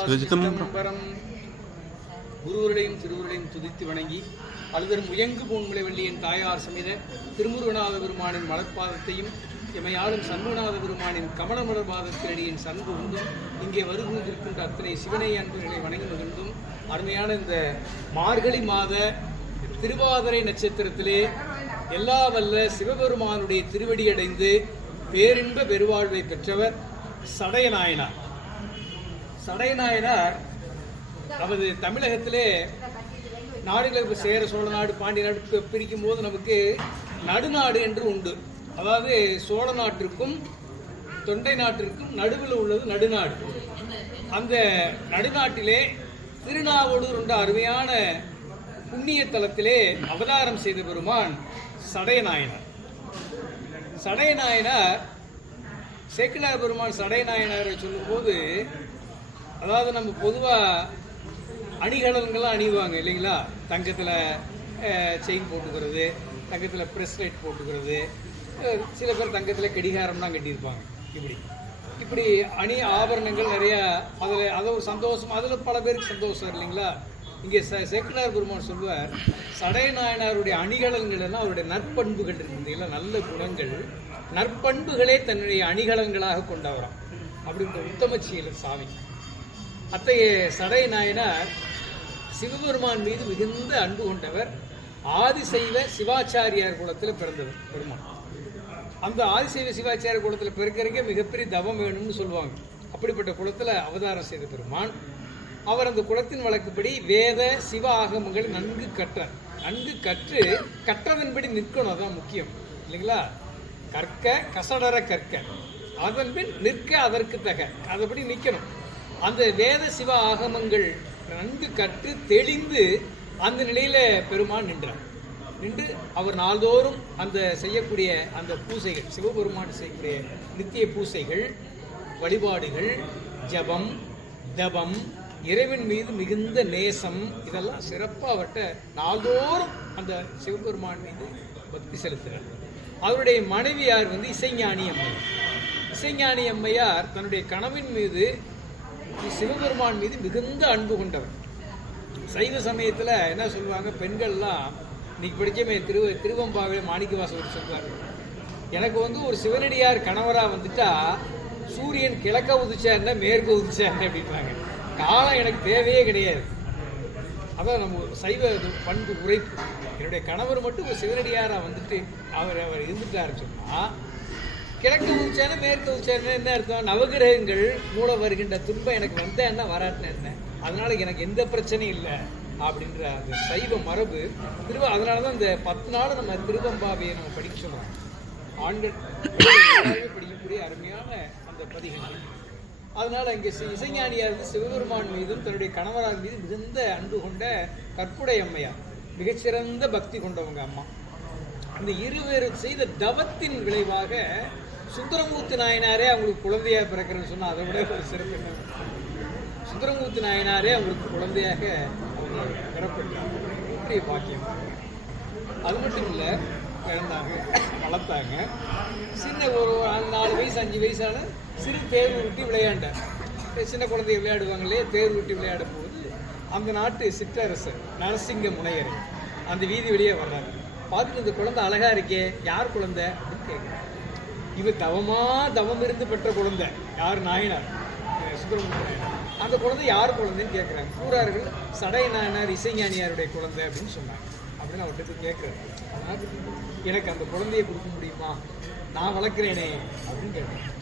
சிசபேசாசிதம்பரம் குருவருடையும் திருவுருளையும் துதித்து வணங்கி அழுதரும் முயங்கு பூன்முலை வள்ளியின் தாயார் சமித திருமுருகநாத பெருமானின் மலர்பாதத்தையும் எமையாளும் சண்முகநாத பெருமானின் கமலமலர் பாதத்தினடியின் சண்பு உண்டும் இங்கே வருகின்றிருக்கின்ற அத்தனை சிவனை அன்பர்களை வணங்கி மகிழ்ந்தும். அருமையான இந்த மார்கழி மாத திருவாதிரை நட்சத்திரத்திலே எல்லா வல்ல சிவபெருமானுடைய திருவடி அடைந்து பேரின்ப பெருவாழ்வை பெற்றவர் சடையநாயனார். சடையநாயனார் நமது தமிழகத்திலே நாடுகளுக்கு சேர சோழ நாடு பாண்டிய நாடு பிரிக்கும் போது நமக்கு நடுநாடு என்று உண்டு. அதாவது சோழ நாட்டிற்கும் தொண்டை நாட்டிற்கும் நடுவில் உள்ளது நடுநாடு. அந்த நடுநாட்டிலே திருநாவலூர் என்ற அருமையான புண்ணிய தலத்திலே அவதாரம் செய்த பெருமான் சடையநாயனார். சடையநாயனார் சேக்கிலார் பெருமான் சடைநாயனார் சொல்லும்போது அதாவது நம்ம பொதுவாக அணிகலன்கள்லாம் அணிவாங்க இல்லைங்களா? தங்கத்தில் செயின் போட்டுக்கிறது தங்கத்தில் ப்ரெஸ்லெட் போட்டுக்கிறது சில பேர் தங்கத்தில் கடிகாரம்லாம் கட்டியிருப்பாங்க. இப்படி. இப்படி அணி ஆபரணங்கள் நிறையா அதில் அதுவும் ஒரு சந்தோஷம் அதில் பல பேருக்கு சந்தோஷம் இல்லைங்களா? இங்கே ச சேக்கனார் பெருமான் சொல்வார் சடைநாயனாருடைய அணிகலன்கள் எல்லாம் அவருடைய நற்பண்புகள் இருந்தீங்களா நல்ல குணங்கள். நற்பண்புகளே தன்னுடைய அணிகலன்களாக கொண்டவராம். அப்படின்ற உத்தமச்சீலர் சாமி. அத்தகைய சடை நாயனார் சிவபெருமான் மீது மிகுந்த அன்பு கொண்டவர். ஆதிசைவ சிவாச்சாரியார் குலத்தில் பிறந்தவர் பெருமான் அந்த ஆதிசைவ சிவாச்சாரிய குலத்தில் பிறக்கிறக்கே மிகப்பெரிய தவம் வேணும்னு சொல்லுவாங்க. அப்படிப்பட்ட குலத்தில் அவதாரம் செய்த பெருமான். அவர் அந்த குலத்தின் வழக்குப்படி வேத சிவ ஆகமங்களை நன்கு கற்றார் நன்கு கற்று கற்றதன்படி நிற்கணும் அதான் முக்கியம். இல்லைங்களா? கற்க கசடர கற்க. அதன் பின் நிற்க அதற்கு தக. அதபடி நிற்கணும். அந்த வேத சிவ ஆகமங்கள் நன்கு கற்று தெளிந்து அந்த நிலையில பெருமான் நின்றார். நின்று அவர் நாள்தோறும் அந்த செய்யக்கூடிய அந்த பூசைகள் சிவபெருமான் செய்யக்கூடிய நித்திய பூசைகள் வழிபாடுகள் ஜபம் தபம் இறைவன் மீது மிகுந்த நேசம் இதெல்லாம் சிறப்பாக அவர்கிட்ட நாள்தோறும் அந்த சிவபெருமான் மீது பக்தி செலுத்துகிறார். அவருடைய மனைவியார் வந்து? இசைஞானி அம்மையார். இசைஞானி அம்மையார் தன்னுடைய கணவன் மீது சிவபெருமான் மீது மிகுந்த அன்பு கொண்டவர். சைவ சமயத்தில் என்ன சொல்லுவாங்க? பெண்கள்லாம் இன்னைக்கு படித்தமே திரு திருவம்பாவையில் மாணிக்கவாசகர் சொல்வார் எனக்கு வந்து ஒரு சிவனடியார் கணவராக வந்துட்டா சூரியன் கிழக்க உதிச்சா என்ன மேற்கு உதிச்சா என்ன அப்படின்றாங்க காலம் எனக்கு தேவையே கிடையாது. அதான் நம்ம ஒரு சைவ பண்பு உரைப்பு. என்னுடைய கணவர் மட்டும் ஒரு சிவனடியாராக வந்துட்டு அவர் அவர் இருந்துட்டாருன்னு சொன்னால் கிழக்கு உச்சான மேற்கு உச்சான என்ன அர்த்தம்? நவகிரகங்கள் மூல வருகின்ற துன்பம் எனக்கு வந்த என்ன வராட்டின என்ன? அதனால எனக்கு எந்த பிரச்சனையும் இல்லை. அப்படின்ற அந்த சைவ மரபு திருவ அதனால தான் இந்த பத்து நாள் நம்ம திருவம்பாவையை நம்ம படிக்க சொல்கிறோம் ஆண்கள் படிக்கக்கூடிய அருமையான அந்த பதிகள் அதனால் இங்கே இசைஞானியாக இசைஞானியார் சிவபெருமான் மீதும் தன்னுடைய கணவரார் மீது மிகுந்த அன்பு கொண்ட கற்புடை அம்மையார். மிகச்சிறந்த பக்தி கொண்டவங்க அம்மா. அந்த இருவர் செய்த தவத்தின் விளைவாக சுந்தரமூர்த்தி நாயனாரே அவங்களுக்கு குழந்தையாக பிறக்கிறேன்னு சொன்னால் அதை விட ஒரு சிறப்பு என்ன? சுந்தரமூர்த்தி நாயனாரே அவங்களுக்கு குழந்தையாக அவங்க பிறப்பிட்டாங்க. பெரிய பாக்கியம். அது மட்டும் இல்லை பிறந்தாங்க வளர்த்தாங்க. சின்ன ஒரு நாலு வயசு அஞ்சு வயசான சிறு தேர் உருட்டி விளையாண்டார். சின்ன குழந்தை விளையாடுவாங்க இல்லையா தேர் உருட்டி விளையாடும் போது அந்த நாட்டு சிற்றரசர் நரசிங்க முனையர் அந்த வீதி வெளியே வர்றாரு. பார்த்துட்டு இந்த குழந்தை அழகா இருக்கே யார் குழந்தை அப்படின்னு கேட்குறாரு. இவர் தவமா தவம் இருந்து பெற்ற குழந்தை. யார் நாயனார்? சுப்பிரமணியன் சுப்பிரமணிய நாயனார். அந்த குழந்தை யார் குழந்தைன்னு கேட்குறாங்க. கூறார்கள் சடைய நாயனார் இசைஞானியாருடைய குழந்தை அப்படின்னு சொன்னாங்க. அப்படின்னு அவர்கிட்ட கேட்குறாரு. எனக்கு அந்த குழந்தையை கொடுக்க முடியுமா? நான் வளர்க்குறேனே அப்படின்னு கேட்டேன்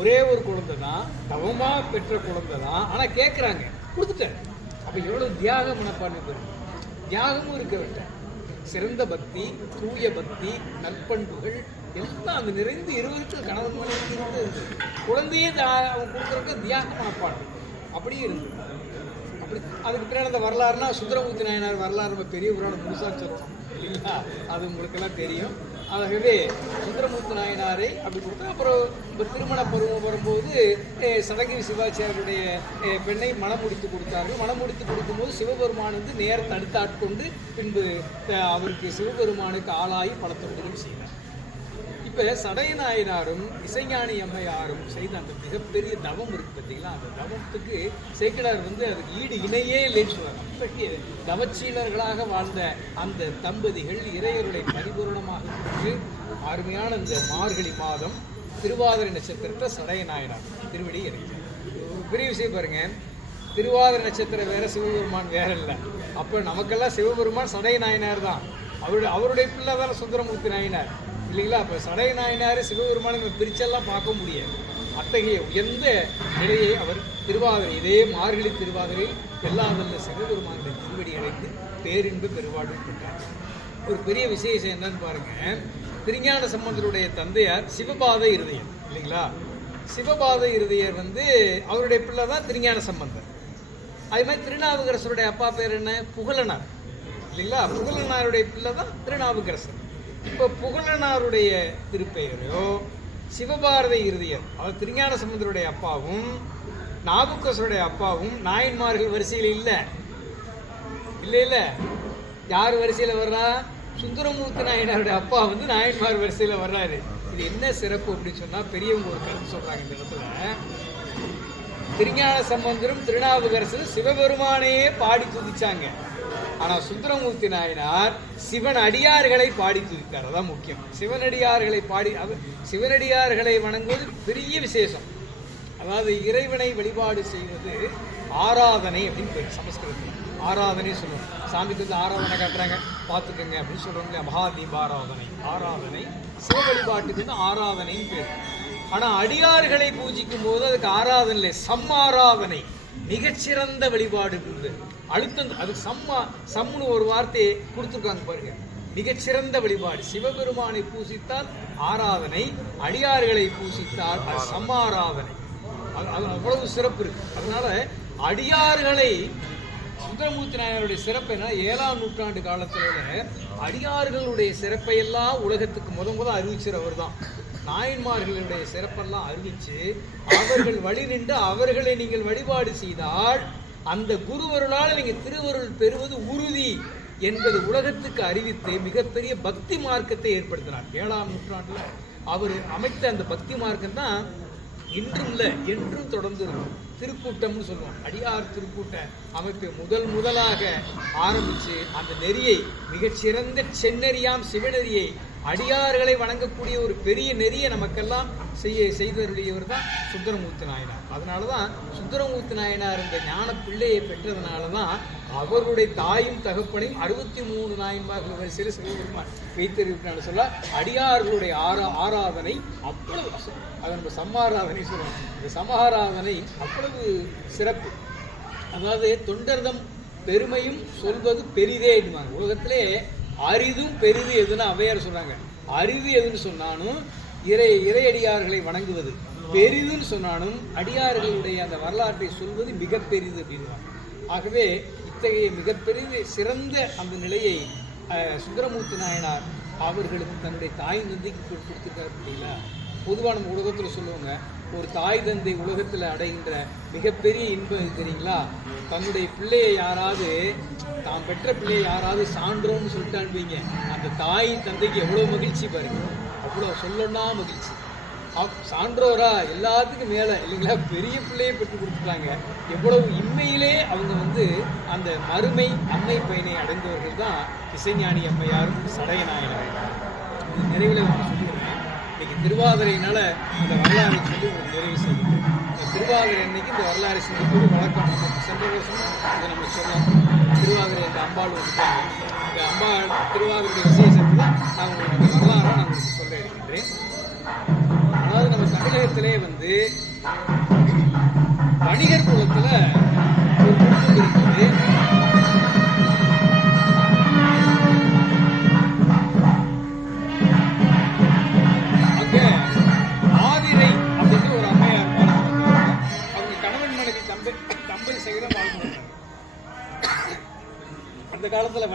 ஒரே ஒரு குழந்தை தான் தவமாக பெற்ற குழந்தை தான். ஆனால் கேட்குறாங்க கொடுத்துட்டேன். அப்போ எவ்வளோ தியாக மனப்பான்மை பெறும்? தியாகமும் இருக்கிறவர்கிட்ட சிறந்த பக்தி தூய பக்தி நற்பண்புகள் எல்லாம் அந்த நிறைந்து இருவருக்கு கணவன் மனைவி இருந்து குழந்தையே அவங்க அவன் கொடுக்குறதுக்கு தியாக மனப்பான்மை. அப்படியே இருந்தது அப்படி அதுக்கு பின்னாடி அந்த வரலாறுனா சுந்தரமூர்த்தி நாயனார் வரலாறு நம்ம பெரிய புராணம் முழுசாக சொல்கிறோம் இல்லைங்களா? அது உங்களுக்கெல்லாம் தெரியும். ஆகவே சுந்தரமூர்த்தி நாயனாரை அப்படி கொடுத்தா அப்புறம் இப்போ திருமண பருவம் வரும்போது சதகிரி சடகிரி சிவாச்சாரியருடைய பெண்ணை மனம் முடித்து கொடுத்தார்கள். மனம் முடித்து கொடுக்கும்போது சிவபெருமான் வந்து நேரத்தை தடுத்து ஆட்கொண்டு பின்பு அவருக்கு சிவபெருமானுக்கு ஆளாகி பல தொண்டுகளும் செய்தார். இப்போ சடைய நாயனாரும் இசைஞானி அம்மையாரும் செய்த அந்த மிகப்பெரிய தவம் இருக்கு பார்த்தீங்களா? அந்த தவத்துக்கு சேக்கடார் வந்து அதுக்கு ஈடு இணையே இல்லைன்னு சொல்றாரு. அப்படி தவச்சீலர்களாக வாழ்ந்த அந்த தம்பதிகள் இறையருளை பரிபூரணமாக பெற்று அருமையான இந்த மார்கழி மாதம் திருவாதிரை நட்சத்திரத்தை சடைய நாயனார் திருவடி இறைச்சார் பெரிய விஷயம் பாருங்க திருவாதிரை நட்சத்திரம் வேற சிவபெருமான் வேற இல்லை. அப்போ நமக்கெல்லாம் சிவபெருமான் சடைய நாயனார் தான். அவருடைய அவருடைய பிள்ளை தானே சுந்தரமூர்த்தி நாயனார். இல்லைங்களா? அப்போ சடை நாயனார் சிவபெருமானை பிரிச்செல்லாம் பார்க்க முடியாது. அத்தகைய உயர்ந்த நிலையை அவர் திருவாதிரை இதே மார்கழி திருவாதிரை எல்லா நல்ல சிவபெருமானுடைய திருவடி அடைந்து பேரின்பு பெருவாழ்வு பெற்றார். ஒரு பெரிய விசேஷம் என்னன்னு பாருங்க. திருஞான சம்பந்தருடைய தந்தையார் சிவபாத இருதயர் இல்லைங்களா? சிவபாத இருதயர் வந்து அவருடைய பிள்ளை தான் திருஞான சம்பந்தர். அதே மாதிரி திருநாவுக்கரசருடைய அப்பா பேர் என்ன? புகழனார் இல்லைங்களா? புகழனாருடைய பிள்ளை தான் திருநாவுக்கரசர். இப்போ புகழனாருடைய திருப்பெயரோ சிவபாரதி இருதயர் அவர் திருஞான சமுதருடைய அப்பாவும் நாவுக்கரசருடைய அப்பாவும் நாயன்மார்கள் வரிசையில் இல்லை. இல்லை இல்லை. யார் வரிசையில் வர்றா? சுந்தரமூர்த்தி நாயனாருடைய அப்பா வந்து நாயன்மார் வரிசையில் வர்றாரு. இது என்ன சிறப்பு அப்படின்னு சொன்னால் பெரியவங்க ஒரு கருத்து சொல்கிறாங்க இந்த இடத்துல. திருஞான சம்பந்தரும் திருநாவுக்கரசரும் சிவபெருமானையே பாடி துதிச்சாங்க. ஆனால் சுந்தரமூர்த்தி நாயனார் சிவன் அடியார்களை பாடி துதித்தார் அதான் முக்கியம். சிவனடியார்களை பாடி சிவனடியார்களை வணங்குவது பெரிய விசேஷம். அதாவது இறைவனை வழிபாடு செய்வது ஆராதனை அப்படின்னு பேர் சமஸ்கிருதத்தில். ஆராதனை சொல்லுவோம். சாமிக்கு வந்து ஆராதனை காட்டுறாங்க. பார்த்துக்கோங்க அப்படின்னு சொல்லுவாங்க மகா தீபாராதனை ஆராதனை சிவ வழிபாட்டுக்கு வந்து ஆராதனைன்னு பேர். ஆனால் அடியார்களை பூஜிக்கும் போது அதுக்கு ஆராதனை இல்லை சம்மாராதனை மிகச்சிறந்த வழிபாடு அழுத்தம் அதுக்கு சம்மா சம்னு ஒரு வார்த்தையை கொடுத்துருக்காங்க பாருங்க. மிகச்சிறந்த வழிபாடு. சிவபெருமானை பூசித்தால் ஆராதனை அடியார்களை பூசித்தால் அது சம்மாராதனை. அது அது அவ்வளவு சிறப்பு இருக்கு. அதனால அடியார்களை சுந்தரமூர்த்தி நாயருடைய சிறப்பு என்ன ஏழாம் நூற்றாண்டு காலத்துல அடியார்களுடைய சிறப்பை எல்லாம் உலகத்துக்கு முத முத அறிவிச்சவர் தான் நாயன்மார்களுடைய சிறப்பெல்லாம் அறிவிச்சு அவர்கள் வழி நின்று அவர்களை நீங்கள் வழிபாடு செய்தால் அந்த குருவருளால் நீங்கள் திருவருள் பெறுவது உறுதி என்பது உலகத்துக்கு அறிவித்து மிகப்பெரிய பக்தி மார்க்கத்தை ஏற்படுத்தினார். ஏழாம் நூற்றாண்டில் அவர் அமைத்த அந்த பக்தி மார்க்கம் தான் இன்றும் இல்லை என்றும் தொடர்ந்து இருக்கும் திருக்கூட்டம்னு சொல்லுவோம் அடியார் திருக்கூட்ட அமைப்பை முதல் முதலாக ஆரம்பித்து அந்த நெறியை மிகச்சிறந்த செந்நெறியாம் சிவநெறியை அடியார்களை வணங்கக்கூடிய ஒரு பெரிய நெறியை நமக்கெல்லாம் செய்ய செய்தருடையவர் தான் சுந்தரமூர்த்தி நாயனார். அதனால தான் சுந்தரமூர்த்தி நாயனார் இந்த ஞான பிள்ளையை பெற்றதுனால தான் அவருடைய தாயும் தகப்பனையும் அறுபத்தி மூணு நாயன்மார்கள் வரிசையில் சிவபெருமான் வைத்திருக்கிறான்னு சொல்ல அடியார்களுடைய ஆரா ஆராதனை அவ்வளவு அதை நம்ம சம்மாராதனை சொல்லணும் இந்த சமாராதனை அவ்வளவு சிறப்பு. அதாவது தொண்டர்தம் பெருமையும் சொல்வது பெரிதே என்பாங்க. உலகத்திலே அரிதும் பெரிது எதுன்னு அவையார் சொல்றாங்க. அரிது எதுன்னு சொன்னாலும் இறை இறையடியார்களை வணங்குவது. பெரிதுன்னு சொன்னாலும் அடியார்களுடைய அந்த வரலாற்றை சொல்வது மிக பெரிது அப்படின்வாங்க ஆகவே இத்தகைய மிகப்பெரிய சிறந்த அந்த நிலையை சுந்தரமூர்த்தி நாயனார் அவர்களுக்கு தன்னுடைய தாய் நந்திக்கு கொடு- கொடுத்திருக்காரு அப்படிங்களா பொதுவாக நம்ம உலகத்தில் சொல்லுவாங்க ஒரு தாய் தந்தை உலகத்தில் அடைகின்ற மிகப்பெரிய இன்பம் எது தெரியுங்களா? தன்னுடைய பிள்ளையை யாராவது தான் பெற்ற பிள்ளையை யாராவது சான்றோன்னு சொல்லிட்டு அனுப்பிங்க அந்த தாய் தந்தைக்கு எவ்வளோ மகிழ்ச்சி பாருங்க. அவ்வளோ சொல்லணும்னா மகிழ்ச்சி. சான்றோரா? எல்லாத்துக்கும் மேலே இல்லைங்களா? பெரிய பிள்ளையை பெற்று கொடுத்துட்டாங்க. எவ்வளவு இம்மையிலே அவங்க வந்து அந்த மறுமை அம்மை பயனை அடைந்தவர்கள் தான் இசைஞானி அம்மையாரும் சடையநாயனர் இது நிறைவில் இன்னைக்கு திருவாதிரையினால இந்த வரலாறு சொல்லி ஒரு நிறைவு செய்யும் இந்த திருவாதிரை அன்னைக்கு இந்த வரலாறு செஞ்சபோது வழக்கம் நம்ம சென்ற வருஷம் இதை நம்ம சொன்னோம் திருவாதிரை இந்த அம்பாள் வந்துட்டாங்க இந்த அம்பாள் திருவாதிரை விசேஷத்தை தான் நான் உங்களுக்கு இந்த வரலாறு நான் உங்களுக்கு சொல்ல இருக்கின்றேன். அதாவது நம்ம தமிழகத்திலே வந்து வணிகர் குலத்தில் ஒரு குடும்பம் இருக்குது.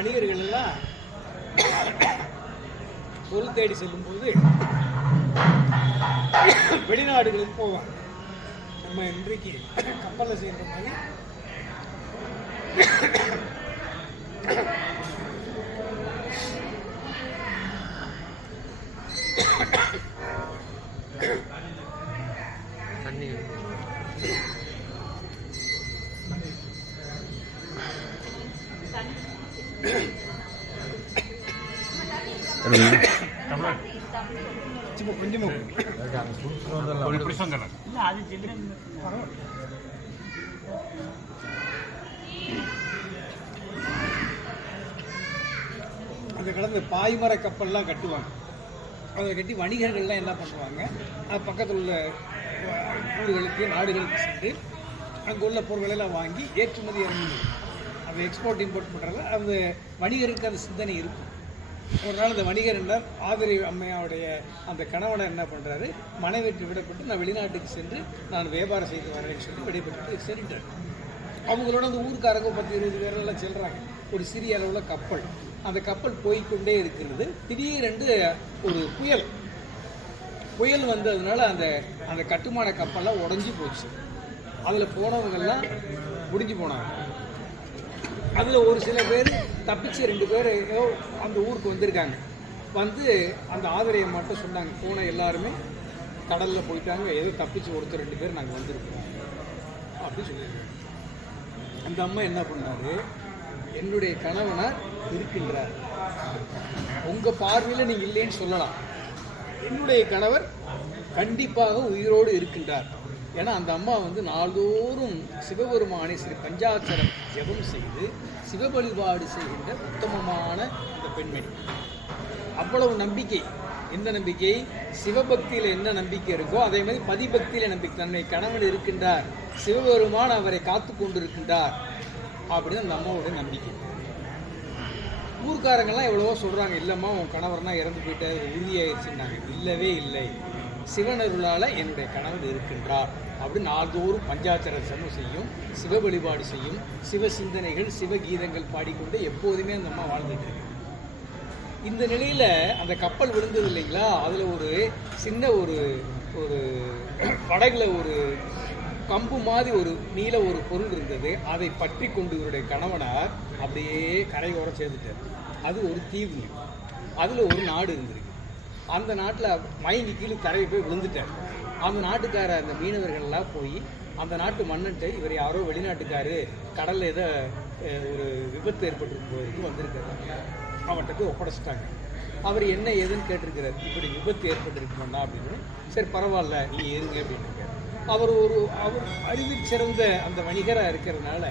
வணிகர்கள் எல்லாம் பொருள் தேடி செல்லும்போது வெளிநாடுகளுக்கு போவாங்க. நம்ம இன்றைக்கு கப்பலில் செய்கிற மாதிரி சும்மா அந்த கடந்த பாய்மர கப்பல்லாம் கட்டுவாங்க. அதை கட்டி வணிகர்கள்லாம் என்ன பண்ணுவாங்க? அது பக்கத்தில் உள்ள ஊர்களுக்கு நாடுகளுக்கு சென்று அங்கே உள்ள பொருட்களெல்லாம் வாங்கி ஏற்றுமதி இறங்கி அந்த எக்ஸ்போர்ட் இம்போர்ட் பண்ணுறதுல அந்த வணிகருக்கு அந்த சிந்தனை இருக்கும். ஒரு நாள் அந்த வணிகர் என்ன ஆதரி அம்மையாவுடைய அந்த கணவனை என்ன பண்ணுறாரு மனைவிட்டு விடப்பட்டு நான் வெளிநாட்டுக்கு சென்று நான் வியாபாரம் செய்து வரேன்னு சொல்லி விடைபெற்று சென்றுட்டார். அவங்களோட அந்த ஊருக்காரங்க பத்து இருபது பேரெல்லாம் செல்கிறாங்க ஒரு சிறிய அளவில் கப்பல். அந்த கப்பல் போய்க்கொண்டே இருக்கிறது. திடீரென்று ஒரு புயல். புயல் வந்ததுனால அந்த அந்த கட்டுமான கப்பல்லாம் உடஞ்சி போச்சு. அதில் போனவங்கெல்லாம் முடிஞ்சு போனாங்க. அதில் ஒரு சில பேர் தப்பிச்சு ரெண்டு பேர் ஏதோ அந்த ஊருக்கு வந்திருக்காங்க. வந்து அந்த ஆதரையை மட்டும் சொன்னாங்க. போன எல்லாருமே கடலில் போயிட்டாங்க. ஏதோ தப்பிச்சு ஒருத்தர் ரெண்டு பேர் நாங்கள் வந்திருக்கோம். அப்படின்னு சொல்லியிருக்காங்க. அந்த அம்மா என்ன பண்ணாரு? என்னுடைய கணவனார் இருக்கின்றார். உங்கள் பார்வையில் நீங்கள் இல்லைன்னு சொல்லலாம். என்னுடைய கணவர் கண்டிப்பாக உயிரோடு இருக்கின்றார். ஏன்னா அந்த அம்மா வந்து நாள்தோறும் சிவபெருமானை ஸ்ரீ பஞ்சாட்சரம் ஜெபம் செய்து சிவ வழிபாடு செய்கின்ற உத்தமமான அந்த பெண்மணி. அவ்வளவு நம்பிக்கை. எந்த நம்பிக்கை? சிவபக்தியில் என்ன நம்பிக்கை இருக்கோ அதே மாதிரி பதிபக்தியில் நம்பிக்கை. தன்னை கணவன் இருக்கின்றார். சிவபெருமான் அவரை காத்து கொண்டிருக்கின்றார். அப்படின்னு அந்த அம்மாவுடைய நம்பிக்கை. ஊர்க்காரங்கெல்லாம் எவ்வளவோ சொல்கிறாங்க இல்லைம்மா உன் கணவர்னா இறந்து போயிட்டாரு உறுதியாயிருச்சுன்னாங்க. இல்லவே இல்லை. சிவனருளால் என்னுடைய கணவர் இருக்கின்றார் அப்படின்னு நாள்தோறும் பஞ்சாச்சர சமம் செய்யும் சிவ வழிபாடு செய்யும் சிவ சிந்தனைகள் சிவகீதங்கள் பாடிக்கொண்டு எப்போதுமே அந்த அம்மா வாழ்ந்துட்டு இருக்கு. இந்த நிலையில் அந்த கப்பல் விழுந்தது இல்லைங்களா? அதில் ஒரு சின்ன ஒரு ஒரு படகுல ஒரு கம்பு மாதிரி ஒரு நீல ஒரு பொருள் இருந்தது. அதை பற்றி கொண்டு இவருடைய கணவனார் அப்படியே கரையோரம் சேர்ந்துட்டார். அது ஒரு தீவு. அதில் ஒரு நாடு இருந்திருக்கு அந்த நாட்டில் மயங்கி கீழே கரையை போய் விழுந்துட்டார். அந்த நாட்டுக்கார அந்த மீனவர்கள்லாம் போய் அந்த நாட்டு மன்னன்ட்டு இவர் யாரோ வெளிநாட்டுக்காரு கடலில் ஏதோ ஒரு விபத்து ஏற்பட்டிருக்கும் போயிருக்கு வந்திருக்காரு. அவன்கிட்ட போய் ஒப்படைச்சிட்டாங்க. அவர் என்ன ஏதுன்னு கேட்டிருக்கிறார். இப்படி விபத்து ஏற்பட்டிருக்குமாண்ணா அப்படின்னு. சரி பரவாயில்ல நீ ஏறுங்க அப்படின்னு. அவர் ஒரு அவர் அறிவில் சிறந்த அந்த வணிகராக இருக்கிறதுனால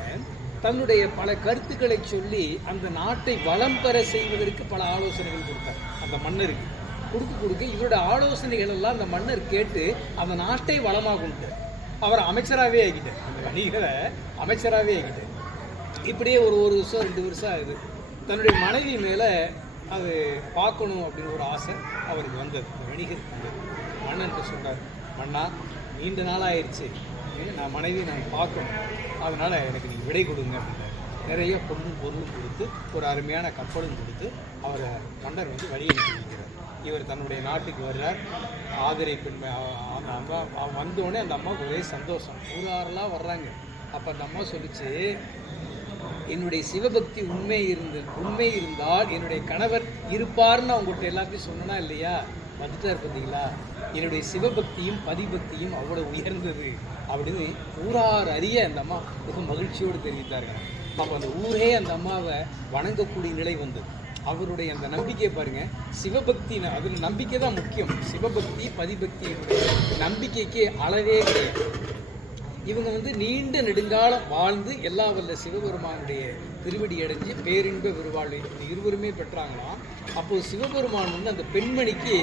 தன்னுடைய பல கருத்துக்களை சொல்லி அந்த நாட்டை வளம் பெற செய்வதற்கு பல ஆலோசனைகள் கொடுத்தார். அந்த மன்னருக்கு. கொடுக்க கொடுக்க இவருடைய ஆலோசனைகள் எல்லாம் அந்த மன்னர் கேட்டு அந்த நாட்டை வளமாக கொண்டார் அவர் அமைச்சராகவே ஆகிட்டார். அந்த வணிகரை அமைச்சராகவே ஆகிட்டார். இப்படியே ஒரு ஒரு வருஷம் ரெண்டு வருஷம் ஆகுது. தன்னுடைய மனைவி மேலே அது பார்க்கணும் அப்படின்னு ஒரு ஆசை அவருக்கு வந்தது. வணிகர் வணிகருக்கு வந்தது சொன்னார் மன்னா நீண்ட நாள் ஆயிடுச்சு நான் மனைவி நான் பார்க்கணும். அதனால் எனக்கு நீங்கள் விடை கொடுங்க அப்படின்னாரு. நிறைய பொண்ணும் பொருளும் கொடுத்து ஒரு அருமையான கப்பலும் கொடுத்து அவரை மன்னர் வந்து வழி அனுப்பி இவர் தன்னுடைய நாட்டுக்கு வர்றார். ஆதரை பெண்மை அவ- அந்த அம்மா வந்தோடனே அந்த அம்மாவுக்கு ஒரே சந்தோஷம். ஊராரெல்லாம் வர்றாங்க. அப்போ அந்த அம்மா சொல்லிச்சு என்னுடைய சிவபக்தி உண்மை இருந்து உண்மை இருந்தால் என்னுடைய கணவர் இருப்பார்னு அவங்ககிட்ட எல்லாத்தையும் சொன்னனா இல்லையா? வந்துட்டார் பார்த்தீங்களா என்னுடைய சிவபக்தியும் பதிபக்தியும் அவ்வளோ உயர்ந்தது அப்படின்னு ஊரார் அறிய அந்த அம்மா மிக மகிழ்ச்சியோடு தெரிவித்தார்கள். அப்போ அந்த ஊரே அந்த அம்மாவை வணங்கக்கூடிய நிலை வந்தது. அவருடைய அந்த நம்பிக்கையை பாருங்க சிவபக்தி அதில் நம்பிக்கை தான் முக்கியம். சிவபக்தி பதிபக்தியினுடைய நம்பிக்கைக்கு அளவே கிடையாது. இவங்க வந்து நீண்ட நெடுங்காலம் வாழ்ந்து எல்லா வல்ல சிவபெருமானுடைய திருவடி அடைஞ்சு பேரின்ப பெருவாழ்வை இருவருமே பெற்றாங்களாம். அப்போது சிவபெருமான் வந்து அந்த பெண்மணிக்கு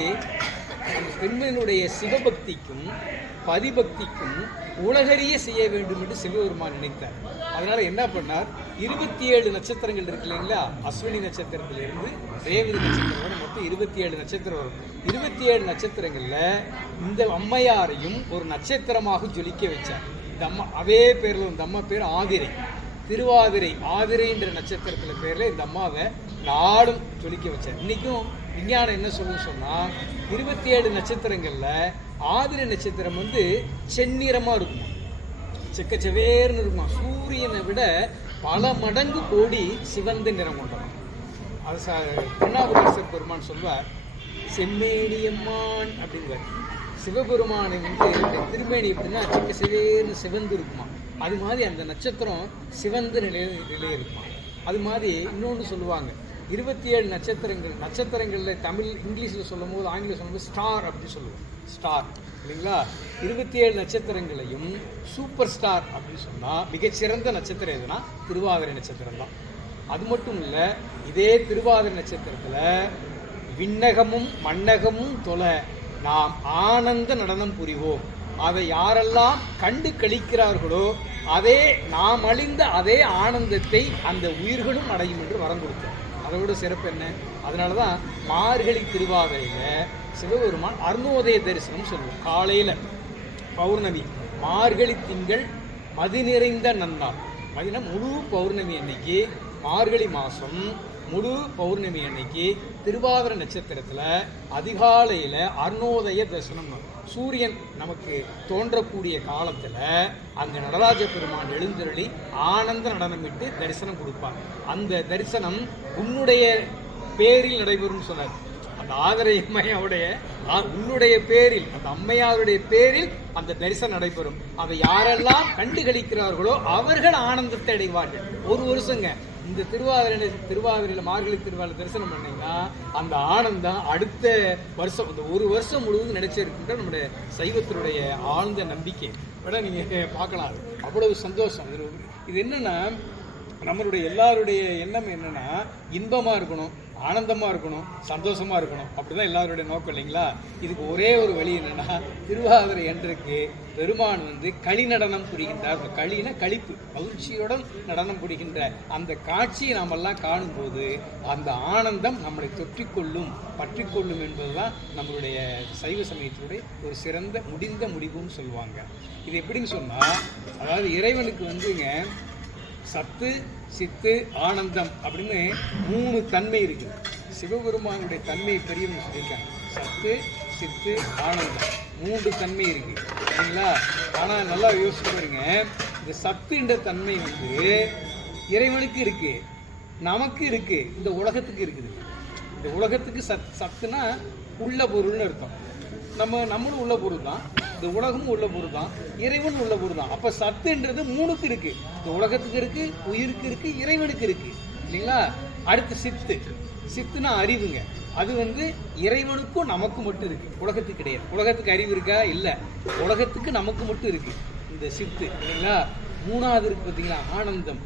அந்த சிவபக்திக்கும் பதிபக்திக்கும் உலகறிய செய்ய வேண்டும் என்று சிவபெருமான் நினைத்தார். அதனால என்ன பண்ணார்? இருபத்தி ஏழு நட்சத்திரங்கள் இருக்கு இல்லைங்களா? அஸ்வினி நட்சத்திரத்திலிருந்து ரேவதி நட்சத்திரம் வரை மொத்தம் இருபத்தி ஏழு நட்சத்திரம் வரும். இருபத்தி ஏழு நட்சத்திரங்களில் இந்த அம்மையாரையும் ஒரு நட்சத்திரமாக ஜொலிக்க வச்சார். இந்த அம்மா அதே பேரில் இந்த அம்மா பேர் ஆதிரை. திருவாதிரை ஆதிரைன்ற நட்சத்திரத்தில் பேரில் இந்த அம்மாவை நாடும் ஜொலிக்க வச்சார். இன்னைக்கும் விஞ்ஞானம் என்ன சொல்லுன்னு சொன்னால் இருபத்தி ஏழு நட்சத்திரங்களில் ஆதிர நட்சத்திரம் வந்து செந்நிறமாக இருக்கும்? செக்கச்செவேர்னு இருக்குமா? சூரியனை விட பல மடங்கு கோடி சிவந்த நிறம் கொண்டவன். அது ச பொன்னாபுரேசர் பெருமான் சொல்வார் செம்மேனியம்மான் அப்படிங்குவார் சிவபெருமானை வந்து இந்த திருமேனி எப்படின்னா செக்க சிவேர்னு சிவந்து இருக்குமா? அது மாதிரி அந்த நட்சத்திரம் சிவந்த நிலையில் நிலையில் இருக்குமா? அது மாதிரி இன்னொன்று சொல்லுவாங்க இருபத்தி ஏழு நட்சத்திரங்கள் நட்சத்திரங்களில் தமிழ் இங்கிலீஷில் சொல்லும் போது ஆங்கிலம் சொல்லும்போது ஸ்டார் அப்படின்னு சொல்லுவோம். ஸ்டார் இல்லைங்களா? இருபத்தி ஏழு நட்சத்திரங்களையும் சூப்பர் ஸ்டார் அப்படின்னு சொன்னால் மிகச்சிறந்த நட்சத்திரம் எதுனா? திருவாதிரை நட்சத்திரம் தான் அது மட்டும் இல்லை இதே திருவாதிரை நட்சத்திரத்தில் விண்ணகமும் மண்ணகமும் தொலை நாம் ஆனந்த நடனம் புரிவோம். அதை யாரெல்லாம் கண்டு கழிக்கிறார்களோ அதே நாம் அழிந்த அதே ஆனந்தத்தை அந்த உயிர்களும் அடையும் என்று வரம் கொடுத்தார் அதோட சிறப்பு என்ன? அதனால தான் மார்கழி திருவாதிரையில் சிவபெருமான் அருணோதய தரிசனம் சொல்லுவோம் காலையில் பௌர்ணமி மார்கழி திங்கள் மதி நிறைந்த நன்னாள். மதினா முழு பௌர்ணமி அன்னைக்கு மார்கழி மாதம் முழு பௌர்ணமி அன்னைக்கு திருவாதிரை நட்சத்திரத்தில் அதிகாலையில் அருணோதய தரிசனம் சூரியன் நமக்கு தோன்றக்கூடிய காலத்தில் அங்கே நடராஜ பெருமான் எழுந்தருளி ஆனந்த நடனமிட்டு தரிசனம் கொடுப்பார். அந்த தரிசனம் உன்னுடைய பேரில் நடைபெறும் சொன்னார். அந்த ஆதரை அம்மையாவுடைய உன்னுடைய பேரில் அந்த அம்மையாருடைய பேரில் அந்த தரிசனம் நடைபெறும். அதை யாரெல்லாம் கண்டுகளிக்கிறார்களோ அவர்கள் ஆனந்தத்தை அடைவார்கள். ஒரு வருஷங்க இந்த திருவாதிரை திருவாதிரையில் மார்கழி திருவாதிரை தரிசனம் பண்ணீங்கன்னா அந்த ஆனந்தம் அடுத்த வருஷம் அந்த ஒரு வருஷம் முழுவதும் நினைச்சிருக்கின்ற நம்முடைய சைவத்தினுடைய ஆழ்ந்த நம்பிக்கை. விட நீங்கள் பார்க்கலாம். அது. அவ்வளவு சந்தோஷம். இது இது என்னன்னா நம்மளுடைய எல்லாருடைய எண்ணம் என்னன்னா இன்பமா இருக்கணும். ஆனந்தமாக இருக்கணும் சந்தோஷமாக இருக்கணும். அப்படிதான் எல்லாருடைய நோக்கம் இல்லைங்களா? இதுக்கு ஒரே ஒரு வழி என்னன்னா திருவாதிரை என்றுக்கு பெருமான் வந்து களி நடனம் புரிகின்றார். இந்த களினா கழிப்பு மகிழ்ச்சியுடன் நடனம் புரிகின்ற அந்த காட்சியை நாமெல்லாம் காணும்போது அந்த ஆனந்தம் நம்மளை தொற்றிக்கொள்ளும் பற்றிக்கொள்ளும் என்பதுதான் நம்மளுடைய சைவ சமயத்தினுடைய ஒரு சிறந்த முடிந்த முடிவுன்னு சொல்லுவாங்க. இது எப்படின்னு சொன்னால் அதாவது இறைவனுக்கு வந்துங்க சத்து சித்து ஆனந்தம் அப்படின்னு மூணு தன்மை இருக்குது. சிவபெருமானுடைய தன்மை பெரியவங்க சொல்லியிருக்காங்க. சத்து சித்து ஆனந்தம் மூன்று தன்மை இருக்கு. சரிங்களா? ஆனால் நல்லா யோசிச்சு பாருங்க. இந்த சத்துன்ற தன்மை வந்து இறைவனுக்கு இருக்கு. நமக்கு இருக்கு. இந்த உலகத்துக்கு இருக்குது. இந்த உலகத்துக்கு சத் சத்துனா உள்ள பொருள்னு அர்த்தம். நம்ம நம்மளும் உள்ள பொருள் தான் இந்த உலகமும் உள்ள பொருள் தான் இறைவன் உள்ள பொருள் தான். அப்போ சத்துன்றது மூணுக்கு இருக்கு. இந்த உலகத்துக்கு இருக்கு உயிருக்கு இருக்கு இறைவனுக்கு இருக்கு. இல்லைங்களா? அடுத்து சித்து. சித்துனா அறிவுங்க. அது வந்து இறைவனுக்கும் நமக்கு மட்டும் இருக்கு. உலகத்துக்கு கிடையாது. உலகத்துக்கு அறிவு இருக்கா? இல்லை. உலகத்துக்கு நமக்கு மட்டும் இருக்கு. இந்த சித்து. இல்லைங்களா? மூணாவது இருக்கு பார்த்தீங்களா ஆனந்தம்.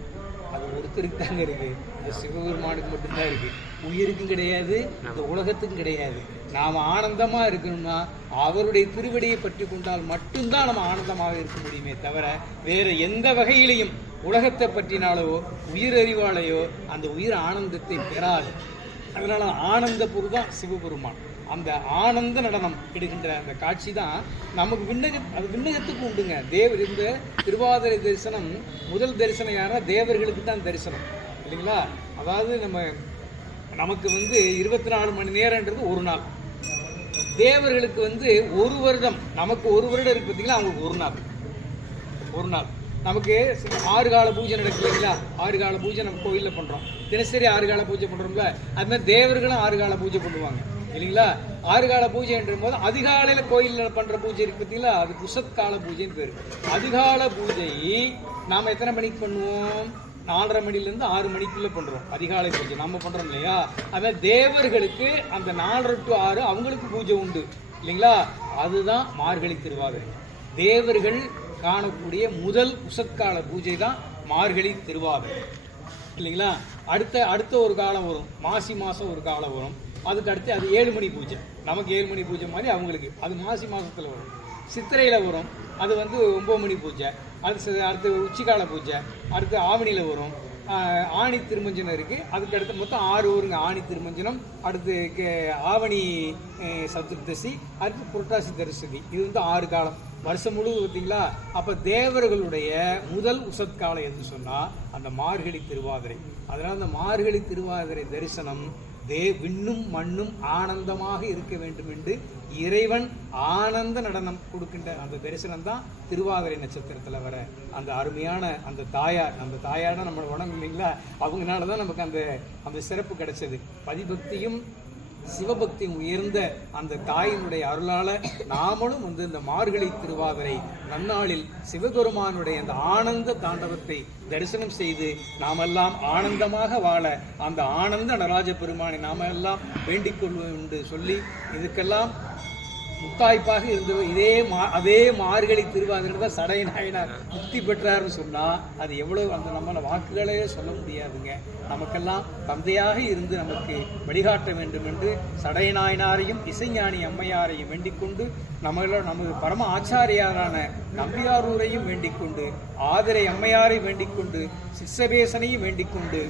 அது ஒருத்தருக்கு தாங்க இருக்கு. இந்த சிவபெருமானுக்கு மட்டும்தான் இருக்கு. உயிருக்கும் கிடையாது இந்த உலகத்துக்கும் கிடையாது. நாம் ஆனந்தமா இருக்கணும்னா அவருடைய திருவடியை பற்றி கொண்டால் மட்டும்தான் நம்ம ஆனந்தமாக இருக்க முடியுமே தவிர வேற எந்த வகையிலையும் உலகத்தை பற்றினாலோ உயிரறிவாலையோ அந்த உயிர் ஆனந்தத்தை பெறாது. அதனால ஆனந்த பொருள் தான் சிவபெருமான் அந்த ஆனந்த நடனம் எடுக்கின்ற அந்த காட்சி தான் நமக்கு விண்ணக அது விண்ணகத்துக்கு உண்டுங்க. தேவர் இந்த திருவாதிரை தரிசனம் முதல் தரிசனம் யாரா தேவர்களுக்கு தான் தரிசனம். இல்லைங்களா? அதாவது நம்ம நமக்கு வந்து இருபத்தி நாலு மணி நேரன்றது ஒரு நாள். தேவர்களுக்கு வந்து ஒரு வருடம் நமக்கு ஒரு வருடம் இருக்கு பார்த்தீங்களா? அவங்களுக்கு ஒரு நாள். ஒரு நாள். நமக்கு ஆறு கால பூஜை நடக்குது இல்லைங்களா? ஆறு கால பூஜை நம்ம கோயிலில் பண்ணுறோம் தினசரி ஆறு கால பூஜை பண்ணுறோம்ல அது மாதிரி தேவர்களும் ஆறு கால பூஜை பண்ணுவாங்க. இல்லைங்களா? ஆறு கால பூஜைன்ற போது அதிகாலையில் கோயிலில் பண்ணுற பூஜை இருக்கு பார்த்தீங்களா? அது குசத்கால பூஜைன்னு பேர். அதிகால பூஜை நாம் எத்தனை மணிக்கு பண்ணுவோம்? நாலரை மணிலேருந்து ஆறு மணிக்குள்ளே பண்ணுறோம் அதிகாலை பூஜை நம்ம பண்ணுறோம் இல்லையா? அதான் தேவர்களுக்கு அந்த நாலரை டு ஆறு அவங்களுக்கு பூஜை உண்டு. இல்லைங்களா? அதுதான் மார்கழி திருவாதிரை. தேவர்கள் காணக்கூடிய முதல் உசத்கால பூஜை தான் மார்கழி திருவாதிரை. இல்லைங்களா? அடுத்த அடுத்த ஒரு காலம் வரும். மாசி மாதம் ஒரு காலம் வரும். அதுக்கு அடுத்து அது ஏழு மணி பூஜை. நமக்கு ஏழு மணி பூஜை மாதிரி அவங்களுக்கு. அது மாசி மாதத்தில் வரும். சித்திரையில் வரும். அது வந்து ஒம்பது மணி பூஜை அடுத்து அடுத்து உச்சிக்கால பூஜை அடுத்து ஆவணியில் வரும். ஆணி திருமஞ்சனம் இருக்குது அதுக்கு அடுத்து மொத்தம் ஆறு ஊருங்க. ஆணி திருமஞ்சனம் அடுத்து கே- ஆவணி அஹ், சதுர்தசி அடுத்து புரட்டாசி தரிசதி. இது வந்து ஆறு காலம். வருஷம் முழுவதும் பார்த்தீங்களா அப்போ தேவர்களுடைய முதல் உசத்காலம் எதுன்னு சொன்னால் அந்த மார்கழி திருவாதிரை. அதனால் அந்த மார்கழி திருவாதிரை தரிசனம் வே விண்ணும் மண்ணும் ஆனந்தமாக இருக்க வேண்டும் என்று இறைவன் ஆனந்த நடனம் கொடுக்கின்ற அந்த தரிசனம் தான் திருவாதிரை நட்சத்திரத்தில் வர அந்த அருமையான அந்த தாயார் அந்த தாயார்னா நம்ம உடம்பு இல்லைங்களா? அவங்கனால தான் நமக்கு அந்த அந்த சிறப்பு கிடைச்சது. பதிபக்தியும் சிவபக்தி உயர்ந்த அந்த தாயினுடைய அருளால நாமளும் வந்து இந்த மார்கழி திருவாதிரை நன்னாளில் சிவபெருமானுடைய அந்த ஆனந்த தாண்டவத்தை தரிசனம் செய்து நாமெல்லாம் ஆனந்தமாக வாழ அந்த ஆனந்த நடராஜ பெருமானை நாமெல்லாம் வேண்டிக் கொள்வோம் என்று சொல்லி இதுக்கெல்லாம் முத்தாய்ப்பாக இருந்த இதே மா அதே மார்கழி திருவாதிரை தான் சடை நாயனார் முக்தி பெற்றார்னு சொன்னால் அது எவ்வளோ அந்த நம்மளை வாக்குகளே சொல்ல முடியாதுங்க. நமக்கெல்லாம் தந்தையாக இருந்து நமக்கு வழிகாட்ட வேண்டும் என்று சடை நாயனாரையும் இசைஞானி அம்மையாரையும் வேண்டிக் கொண்டு நம்மள நமது பரம ஆச்சாரியாரான நம்பியாரூரையும் வேண்டிக் கொண்டு ஆதிரை அம்மையாரை வேண்டிக் கொண்டு சிஸ்ஸபேசனையும் வேண்டிக் கொண்டு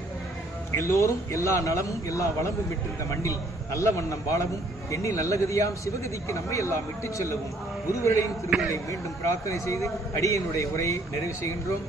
எல்லோரும் எல்லா நலமும் எல்லா வளமும் விட்டு இந்த மண்ணில் நல்ல வண்ணம் வாழவும் எண்ணில் நல்லகதியாம் சிவகதிக்கு நம்மை எல்லாம் விட்டுச் செல்லவும். குருவர்களையும் திருவர்களையும் மீண்டும் பிரார்த்தனை செய்து அடியனுடைய உரையை நிறைவு செய்கின்றோம்.